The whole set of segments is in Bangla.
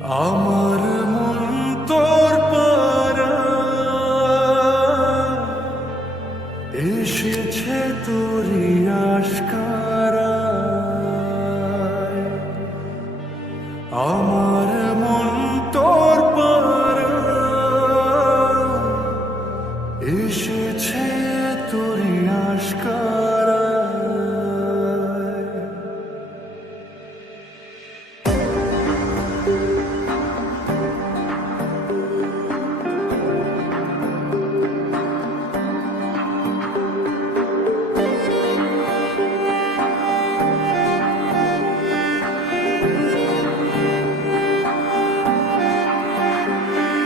আমার মন তোর পারা এসেছে তোরি আশকারা। আমার মন তোর পারা এসেছে তোরি আশকারা।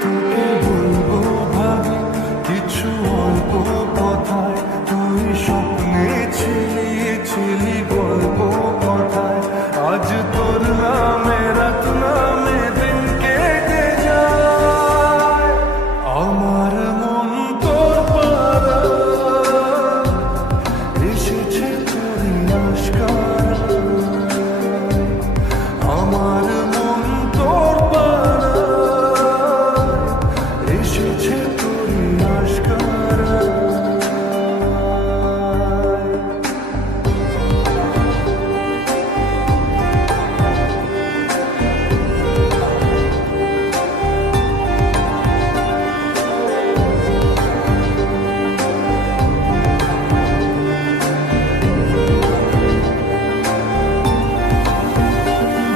তোকে বলবো ভাবি কিছু অল্প কথায়, তুই স্বপ্নে ছিলি ছিলি গল্প কথায়। আজ তোর নামে রাত নামে দিন কেটে যায়। আমার মন তোর পারা এসেছে তোরি আশকারা। আমার মন তোর পারা এসেছে তোরি আশকারা।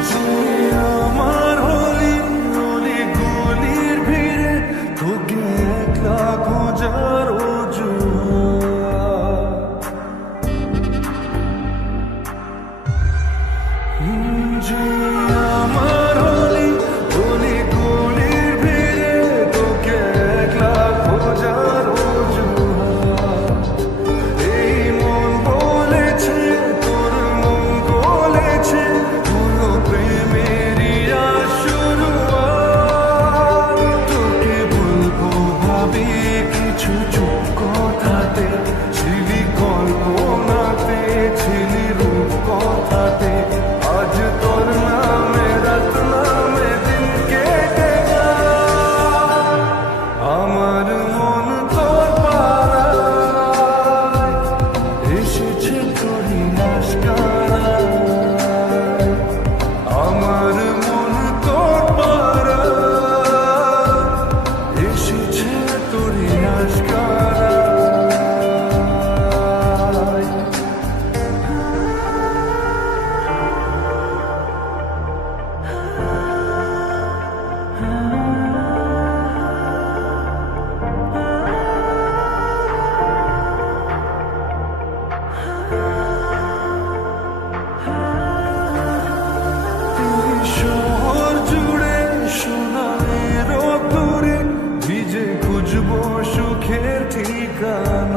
যে আমার হলি অলি গলির ভিড়ে তোকে একলা খোঁজার অজুহাত। যে আমার হলি অলি গলির ভিড়ে তোকে একলা খোঁজার অজুহাত। এই মন বলেছে তোর মন বলেছে হলো প্রেমেরই শুরুয়াত। তোকে বলবো ভাবি কিছু চুপ কথাতে, ছিলি কল্পনাতে ছিলি রূপ কথাতে। আজ তোর নামে রাত নামে দিন কেটে যায়। আমার মন তোর পাড়ায় এসেছে তোরি আশকারা। আমার মন তোর পাড়ায় এসেছে তোরি আশকারা। শহর জুড়ে সোনালি রোদ্দুরে ভিজে খুঁজবো সুখের ঠিকানা।